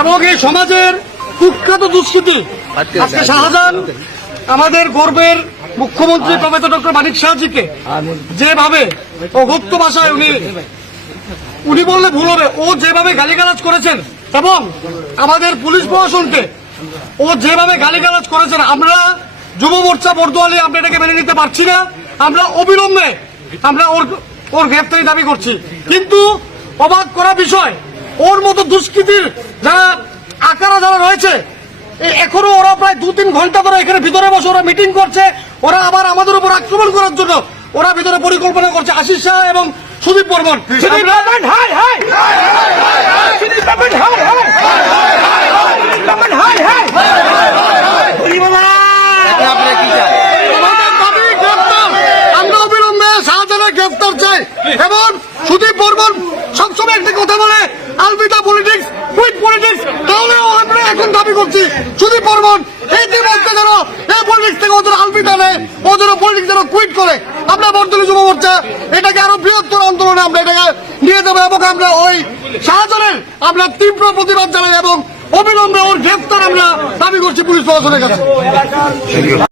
এবং এই সমাজের কুখ্যাত দুষ্কৃতী আজকে শাহজাহান আমাদের গর্বের মুখ্যমন্ত্রী প্রফেসর ডক্টর মানিক সাহাজিকে যেভাবে অগত্য ভাষায় উনি বললে ভুল হবে, ও যেভাবে গালিগালাজ করেছেন এবং আমাদের পুলিশ প্রশাসনকে ও যেভাবে গালিগালাজ করেছেন, আমরা যুব মোর্চা বর্দোয়ালি আমরা এটাকে মেনে নিতে পারছি না। আমরা অবিলম্বে আমরা ওর গ্রেফতারি দাবি করছি। কিন্তু অবাক করা বিষয়, ওর মতো দুষ্কৃতীর যারা আকারা যারা রয়েছে, এখনো ওরা প্রায় 2-3 ঘন্টা ধরে এখানে ভিতরে বসে ওরা মিটিং করছে। ওরা আবার আমাদের উপর আক্রমণ করার জন্য ওরা ভিতরে পরিকল্পনা করছে। আশিস শাহ এবং সুদীপ বর্মন আমরা অবিলম্বে শাহজাহানের গ্রেফতার চাই। এবং সুদীপ বর্মন সবসময় একটা কথা বলে, আলবিদা পলিটিক্স, কুইট পলিটিক্স। তাহলেও আমরা এখন দাবি করছি সুদীপ বর্মন ইতিমধ্যে যেন এই পলিটিক্স থেকে ওদের আলবিদা নেয়, ওদের পলিটিক্স যেন কুইট করে। আমরা বর্তমানে যুব মোর্চা এটাকে আরো বৃহত্তর আন্দোলনে আমরা এটাকে নিয়ে যাবো এবং আমরা ওই শাহজাহানের আমরা তীব্র প্রতিবাদ জানাই এবং অবিলম্বে ওর গ্রেফতার আমরা দাবি করছি পুলিশ প্রশাসনের কাছে।